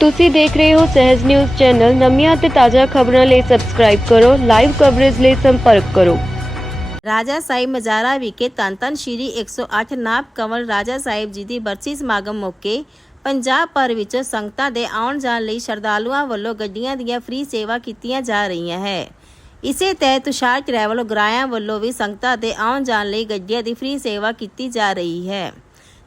ਤੁਸੀਂ ਦੇਖ ਰਹੇ ਹੋ ਸਹਿਜ ਨਿਊਜ਼ ਚੈਨਲ। ਨਵੀਆਂ ਅਤੇ ਤਾਜ਼ਾ ਖਬਰਾਂ ਲਈ ਸਬਸਕ੍ਰਾਈਬ ਕਰੋ ਲਾਈਵ ਕਵਰੇਜ ਲਈ ਸੰਪਰਕ ਕਰੋ। ਰਾਜਾ ਸਾਹਿਬ ਮਜਾਰਾ ਵਿਖੇ ਧੰਨ ਧੰਨ ਸ਼੍ਰੀ 108 ਨਾਭ ਕੰਵਲ ਰਾਜਾ ਸਾਹਿਬ ਜੀ ਦੀ ਬਰਸੀ ਸਮਾਗਮ ਮੌਕੇ ਪੰਜਾਬ ਭਰ ਵਿੱਚ ਸੰਗਤਾਂ ਦੇ ਆਉਣ ਜਾਣ ਲਈ ਸ਼ਰਧਾਲੂਆਂ ਵੱਲੋਂ ਗੱਡੀਆਂ ਦੀਆਂ ਫ੍ਰੀ ਸੇਵਾ ਕੀਤੀਆਂ ਜਾ ਰਹੀਆਂ ਹੈ। ਇਸੇ ਤਹਿਤ ਤੁਸ਼ਾਰ ਟਰੈਵਲ ਗਰਾਇਆ ਵੱਲੋਂ ਵੀ ਸੰਗਤਾਂ ਦੇ ਆਉਣ ਜਾਣ ਲਈ ਗੱਡੀਆਂ ਦੀ ਫ੍ਰੀ ਸੇਵਾ ਕੀਤੀ ਜਾ ਰਹੀ ਹੈ।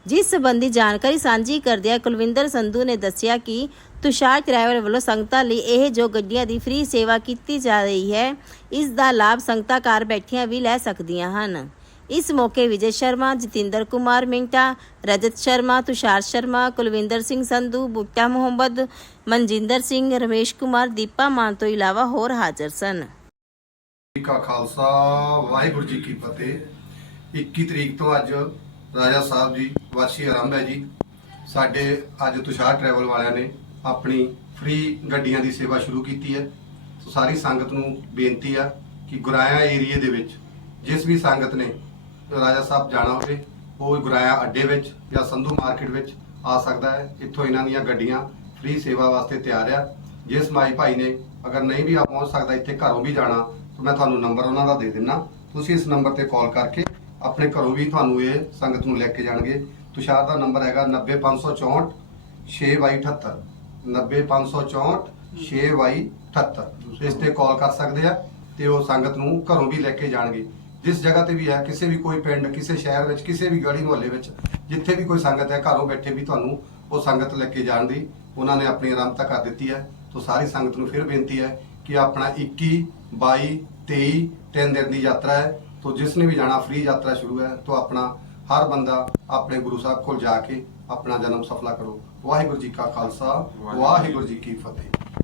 ਜਿਸ ਸੰਬੰਧੀ ਜਾਣਕਾਰੀ ਸਾਂਝੀ ਕਰਦਿਆਂ ਕੁਲਵਿੰਦਰ ਸੰਧੂ ਨੇ ਦੱਸਿਆ ਕਿ ਤੁਸ਼ਾਰ ਟਰੈਵਲ ਵੱਲੋਂ ਸੰਗਤਾਂ ਲਈ ਇਹ ਜੋ ਗੱਡੀਆਂ ਦੀ ਫ੍ਰੀ ਸੇਵਾ ਕੀਤੀ ਜਾ ਰਹੀ ਹੈ, ਇਸ ਦਾ ਲਾਭ ਸੰਗਤਾਂ ਘਰ ਬੈਠੀਆਂ ਵੀ ਲੈ ਸਕਦੀਆਂ ਹਨ। ਇਸ ਮੌਕੇ ਵਿਜੇ ਸ਼ਰਮਾ, ਜਤਿੰਦਰ ਕੁਮਾਰ ਮਿੰਟਾ, ਰਜਤ ਸ਼ਰਮਾ, ਤੁਸ਼ਾਰ ਸ਼ਰਮਾ, ਕੁਲਵਿੰਦਰ ਸਿੰਘ ਸੰਧੂ, ਬੁੱਟਾ ਮੁਹੰਮਦ, ਮਨਜਿੰਦਰ ਸਿੰਘ, ਰਮੇਸ਼ ਕੁਮਾਰ, ਦੀਪਾ ਮਾਨ ਤੋਂ ਇਲਾਵਾ ਹੋਰ ਹਾਜ਼ਰ ਸਨ। ਜੀ ਕਾ ਖਾਲਸਾ, ਵਾਹਿਗੁਰੂ ਜੀ ਕੀ ਫਤਿਹ। 21 ਤਰੀਕ ਤੋਂ ਅੱਜ ਰਾਜਾ ਸਾਹਿਬ ਜੀ, ਵਾਸੀ ਆਰੰਭ ਹੈ ਜੀ। ਸਾਡੇ ਅੱਜ ਤੁਸ਼ਾਰ ਟਰੈਵਲ ਵਾਲਿਆਂ ਨੇ ਆਪਣੀ ਫ੍ਰੀ ਗੱਡੀਆਂ ਦੀ ਸੇਵਾ ਸ਼ੁਰੂ ਕੀਤੀ ਹੈ। ਸੋ ਸਾਰੀ ਸੰਗਤ ਨੂੰ ਬੇਨਤੀ ਆ ਕਿ ਗੁਰਾਇਆ ਏਰੀਏ ਦੇ ਵਿੱਚ ਜਿਸ ਵੀ ਸੰਗਤ ਨੇ ਰਾਜਾ ਸਾਹਿਬ ਜਾਣਾ ਹੋਵੇ, ਉਹ ਗੁਰਾਇਆ ਅੱਡੇ ਵਿੱਚ ਜਾਂ ਸੰਧੂ ਮਾਰਕੀਟ ਵਿੱਚ ਆ ਸਕਦਾ ਹੈ। ਇੱਥੋਂ ਇਹਨਾਂ ਦੀਆਂ ਗੱਡੀਆਂ ਫ੍ਰੀ ਸੇਵਾ ਵਾਸਤੇ ਤਿਆਰ ਆ। ਜਿਸ ਮਾਈ ਭਾਈ ਨੇ ਅਗਰ ਨਹੀਂ ਵੀ ਆ ਪਹੁੰਚ ਸਕਦਾ, ਇੱਥੇ ਘਰੋਂ ਵੀ ਜਾਣਾ, ਤਾਂ ਮੈਂ ਤੁਹਾਨੂੰ ਨੰਬਰ ਉਹਨਾਂ ਦਾ ਦੇ ਦਿੰਨਾ। ਤੁਸੀਂ ਇਸ ਨੰਬਰ ਤੇ ਕਾਲ ਕਰਕੇ ਆਪਣੇ ਘਰੋਂ ਵੀ ਤੁਹਾਨੂੰ ਇਹ ਸੰਗਤ ਨੂੰ ਲੈ ਕੇ ਜਾਣਗੇ। ਤੁਸ਼ਾਰ ਦਾ ਨੰਬਰ ਹੈਗਾ 90564 6y78 90564 6y78 ਇਸ ਤੇ ਕਾਲ ਕਰ ਸਕਦੇ ਆ ਤੇ ਉਹ ਸੰਗਤ ਨੂੰ ਘਰੋਂ ਵੀ ਲੈ ਕੇ ਜਾਣਗੇ। ਜਿਸ ਜਗ੍ਹਾ ਤੇ ਵੀ ਹੈ, ਕਿਸੇ ਵੀ ਕੋਈ ਪਿੰਡ, ਕਿਸੇ ਸ਼ਹਿਰ ਵਿੱਚ, ਕਿਸੇ ਵੀ ਗਲੀ ਮੁਹੱਲੇ ਵਿੱਚ, ਜਿੱਥੇ ਵੀ ਕੋਈ ਸੰਗਤ ਹੈ, ਘਰੋਂ ਬੈਠੇ ਵੀ ਤੁਹਾਨੂੰ ਉਹ ਸੰਗਤ ਲੈ ਕੇ ਜਾਣ ਦੀ ਉਹਨਾਂ ਨੇ ਆਪਣੀ ਆਰਾਮਤਾ ਕਰ ਦਿੱਤੀ ਹੈ। ਤੋਂ ਸਾਰੀ ਸੰਗਤ ਨੂੰ ਫਿਰ ਬੇਨਤੀ ਹੈ ਕਿ ਆਪਣਾ 21 22 23 ਤਿੰਨ ਦਿਨ ਦੀ ਯਾਤਰਾ ਹੈ। ਤੋਂ ਜਿਸ ਨੇ ਵੀ ਜਾਣਾ ਫ੍ਰੀ ਯਾਤਰਾ ਸ਼ੁਰੂ ਹੈ ਤੋਂ ਆਪਣਾ ਹਰ ਬੰਦਾ ਆਪਣੇ ਗੁਰੂ ਸਾਹਿਬ ਕੋਲ ਜਾ ਕੇ ਆਪਣਾ ਜਨਮ ਸਫਲਾ ਕਰੋ। ਵਾਹਿਗੁਰੂ ਜੀ ਕਾ ਖਾਲਸਾ ਵਾਹਿਗੁਰੂ ਜੀ ਕੀ ਫਤਿਹ।